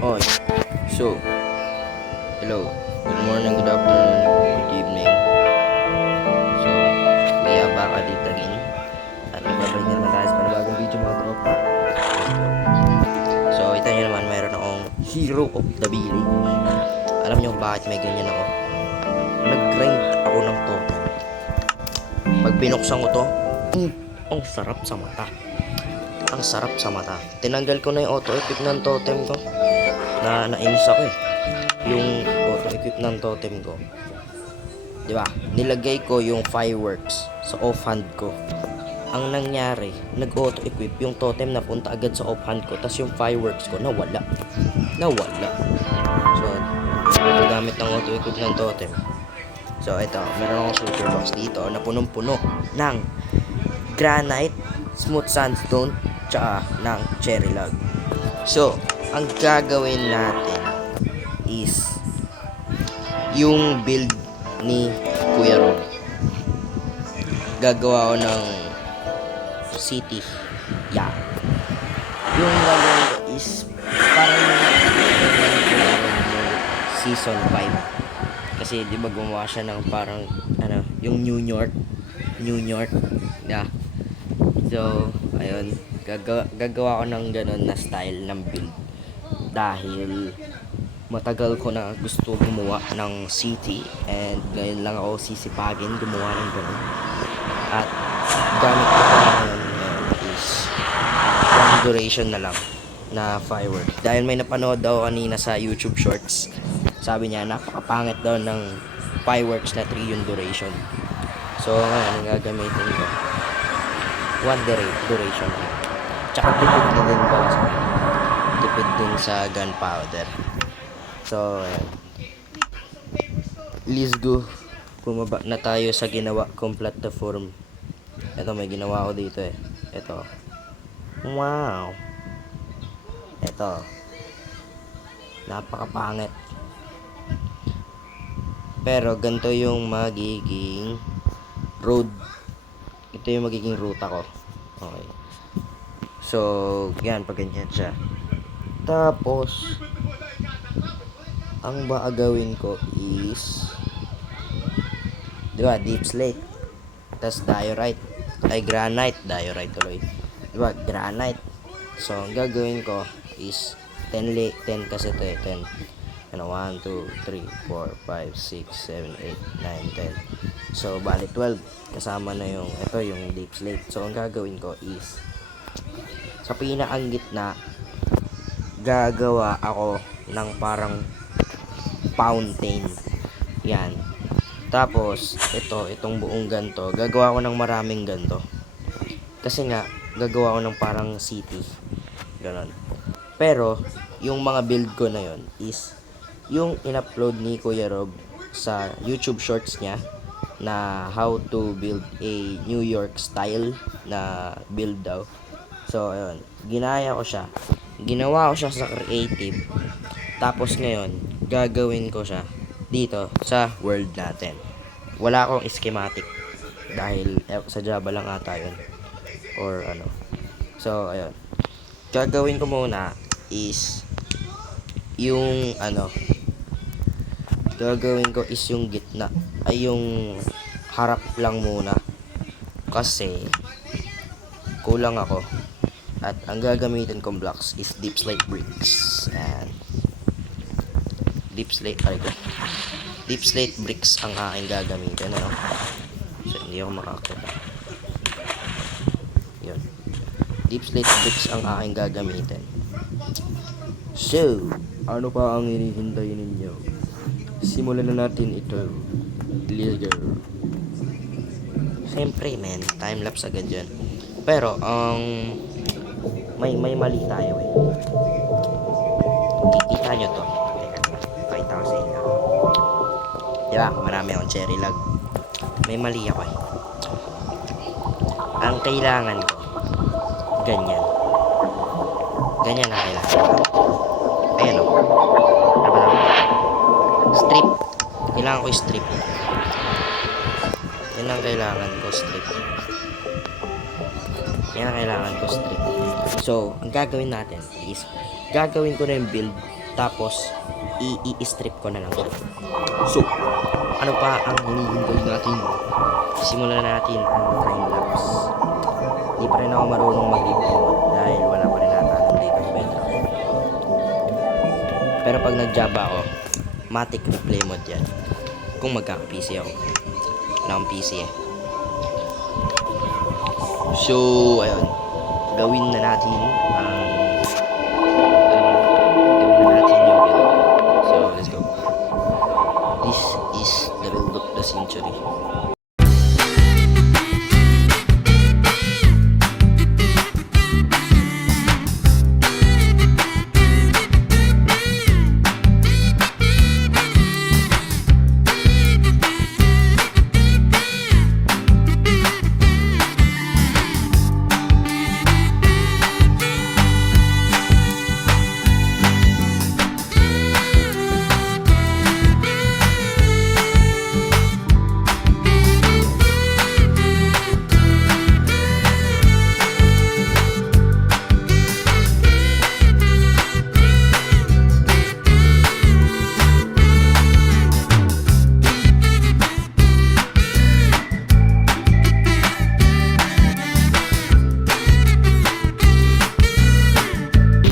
Okay. So, hello. Good morning, good afternoon, good evening. So, we are back at it again. At nagbabalik na naman tayo sa panibagong video mga tropa. Let's go. So, ito nyo naman, mayroon akong Hero of the Village. Alam nyo bakit may ganyan ako? Nag-grind ako ng totem. Pag binuksan ko to, ang sarap sa mata. Ang sarap sa mata. Tinanggal ko na yung auto-equip ng totem ko. Nainis ako eh. Yung auto-equip ng totem ko. Diba? Nilagay ko yung fireworks sa offhand ko. Ang nangyari, nag-auto-equip yung totem na punta agad sa offhand ko. Tapos yung fireworks ko, nawala. So, ito gamit ng auto-equip ng totem. So, ito. Meron akong super box dito na punong-puno ng granite, smooth sandstone, tsaka ng cherry log. So, ang gagawin natin is yung build ni Kuya Rob. Gagawa ko ng city. Yeah. Yung gagawin ko is parang yung season 5. Kasi di ba gumawa siya ng parang yung New York. Yeah. So, ayun. Gagawa ko ng ganun na style ng build. Dahil matagal ko na gusto gumawa ng city and ngayon lang ako sisipagin gumawa ng ganun. At gamit ko pa ngayon is one duration na lang na firework. Dahil may napanood daw kanina sa YouTube Shorts. Sabi niya napakapangit daw ng fireworks na 3 yung duration. So ngayon ang gagamitin ko one duration na. Tsaka tipid na din pala sa tipid din sa gunpowder. So, let's go. Bumaba na tayo sa ginawa kong platform. Ito, may ginawa ko dito eh. Ito. Wow. Ito. Napakapangit. Pero, ganito yung magiging road. Ito yung magiging ruta ko. Okay. So, yan, pag ganyan siya. Tapos, ang gagawin ko is diba, deep slate, tas diorite, ay granite, diorite tuloy, diba, granite. So ang gagawin ko is 10 kasi ito eh, 10 1, 2, 3, 4, 5, 6, 7, 8, 9, 10. So bali 12 kasama na yung ito, yung deep slate. So ang gagawin ko is sa pinakang gitna gagawa ako ng parang fountain. Yan. Tapos, itong buong ganto, gagawa ko ng maraming ganto. Kasi nga, gagawa ko ng parang city. Ganon. Pero, yung mga build ko na yon is, yung in-upload ni Kuya Rob sa YouTube Shorts niya, na how to build a New York style na build daw. So, ayun. Ginaya ko siya. Ginawa ko siya sa creative. Tapos ngayon, gagawin ko siya dito sa world natin. Wala akong schematic dahil sa Java lang ata yun. Or ano. So, ayun. Gagawin ko muna is yung gagawin ko is yung gitna. Ay yung harap lang muna. Kasi kulang ako. At ang gagamitin kong blocks is deep slate bricks. And deep slate bricks ang aking gagamitin, ano? So hindi ako makakita. Yun. Deep slate bricks ang aking gagamitin. So, ano pa ang hinihintay ninyo? Simulan na natin ito. Let's go. Siyempre, man, time lapse agad yan. Pero, may mali tayo eh. Kikita nyo to. Pakita ko sa inyo. Diba? Marami akong cherry log. May mali ako eh. Ang kailangan ko, ganyan. Ganyan ang kailangan ko. Ayan o. Strip. Kailangan ko strip. Yan ang kailangan ko, strip. Yan ang kailangan ko, strip. So, ang gagawin natin is, gagawin ko na yung build Tapos, i-strip ko na lang. So, ano pa ang hinihintay natin? Simulan na natin ang time lapse. Di pa rin ako marunong mag-replay mode dahil wala pa rin ata ng data bedrock. Pero pag nag-jump ako, matic replay mode yan. Kung magkaka-PC ako. Wala akong PC eh. So, ayun. Gawin na natin ang so, let's go. This is the build of the century.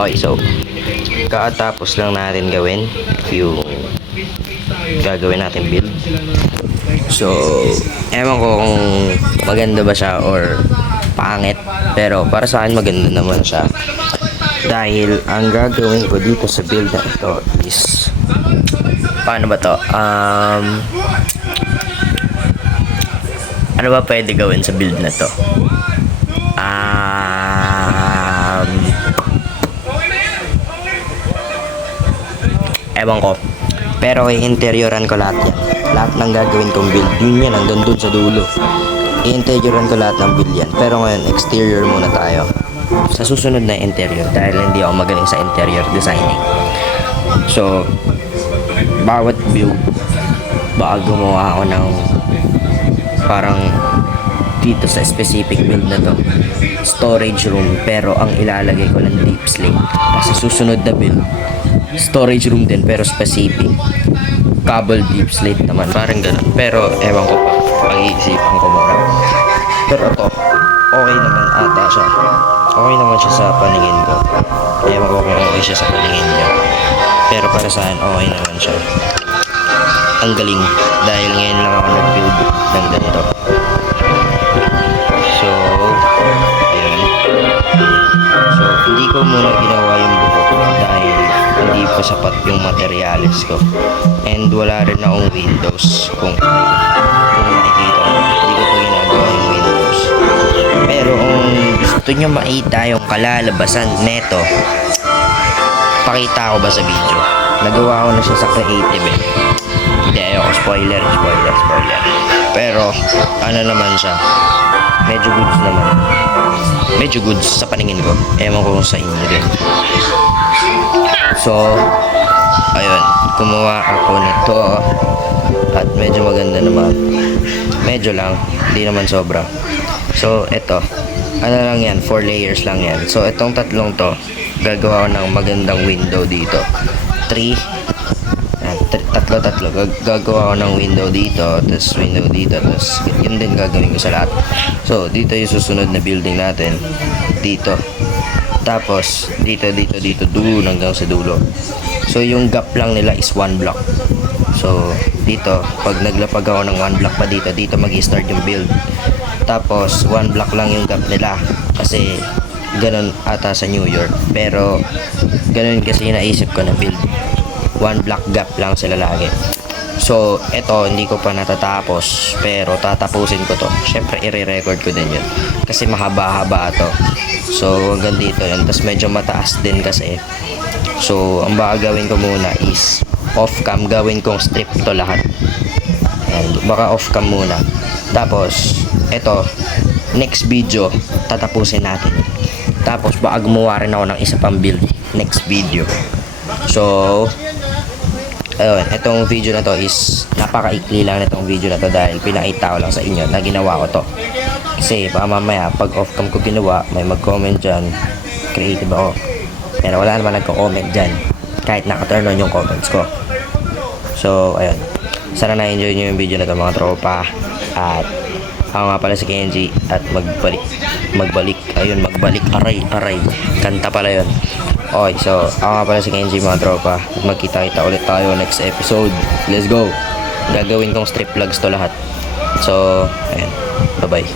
Okay, so kakatapos lang natin gawin yung gagawin natin build. So, ewan ko kung maganda ba siya or pangit, pero para sa akin maganda naman siya. Dahil ang gagawin ko dito sa build na ito is, paano ba to? Ano ba pwede gawin sa build na to? Ewan ko. Pero i-interioran ko lahat yan. Lahat ng gagawin kong build, yun yan, nandun dun sa dulo. I-interioran ko lahat ng build yan. Pero ngayon, exterior muna tayo. Sa susunod na interior, dahil hindi ako magaling sa interior designing. So, bawat build, baka gumawa ako ng parang dito sa specific build na to, storage room, pero ang ilalagay ko ng deep slate. Sa susunod na build, storage room din pero specific, cable deep slate naman, parang ganun. Pero ewan ko pa, pag-iisipan ko muna. Pero ito, okay naman ata siya. Okay naman siya sa paningin ko. Ewan ko kung okay siya sa paningin niya, pero para sa akin okay naman siya. Ang galing, dahil ngayon lang ako nag-build ng ganito. So, ayun. So, hindi ko muna ginawa yung buko dahil hindi pa sapat yung materials ko. And wala rin akong windows. Kung makikita mo, hindi ko pa ginagawa yung windows. Pero kung gusto nyo makita yung kalalabasan neto, pakita ko ba sa video? Nagawa ko na siya sa creative eh. Hindi, ayoko, spoiler. Pero, ano naman siya, medyo goods naman. Medyo goods sa paningin ko. Ewan ko sa inyo din. So, ayun, gumawa ako nito. At medyo maganda naman. Medyo lang, hindi naman sobra. So, ito, ano lang yan, 4 layers lang yan. So, itong tatlong to, gagawa ko ng magandang window dito. 3, tatlo, gagawa ko ng window dito, tapos window dito, tapos yun din gagawin ko sa lahat. So, dito yung susunod na building natin, dito, tapos dito, doon hanggang sa dulo. So, yung gap lang nila is 1 block. So, dito, pag naglapag ako ng 1 block pa dito mag-i-start yung build. Tapos, 1 block lang yung gap nila, kasi ganun ata sa New York, pero ganun kasi naisip ko na build. 1 block gap lang sila lagi. So, eto, hindi ko pa natatapos, pero tatapusin ko to. Syempre, i-record ko din yun, kasi mahaba-haba to. So, hanggang dito yun. Tapos medyo mataas din kasi. So, ang baka gawin ko muna is off-cam, gawin kong strip to lahat. And baka off-cam muna. Tapos, eto, next video, tatapusin natin. Tapos, baka gumawa rin ako ng isa pang build next video. So, ayun, itong video na to is napakaikli lang nitong video na to dahil pinakita ko lang sa inyo na ginawa ko to. Kasi baka mamaya pag off cam ko ginawa, may mag-comment dyan, creative ako. Pero wala naman nagko-comment dyan. kahit naka-turn on yung comments ko. So, ayun. Sana na-enjoy nyo yung video na to mga tropa. At ako nga pala si Kenji at magbalik, aray, kanta pala yun. Okay, so ako nga pala si Kenji mga tropa. At magkita-kita ulit tayo next episode. Let's go! Gagawin kong strip vlogs to lahat. So, ayun. Bye-bye.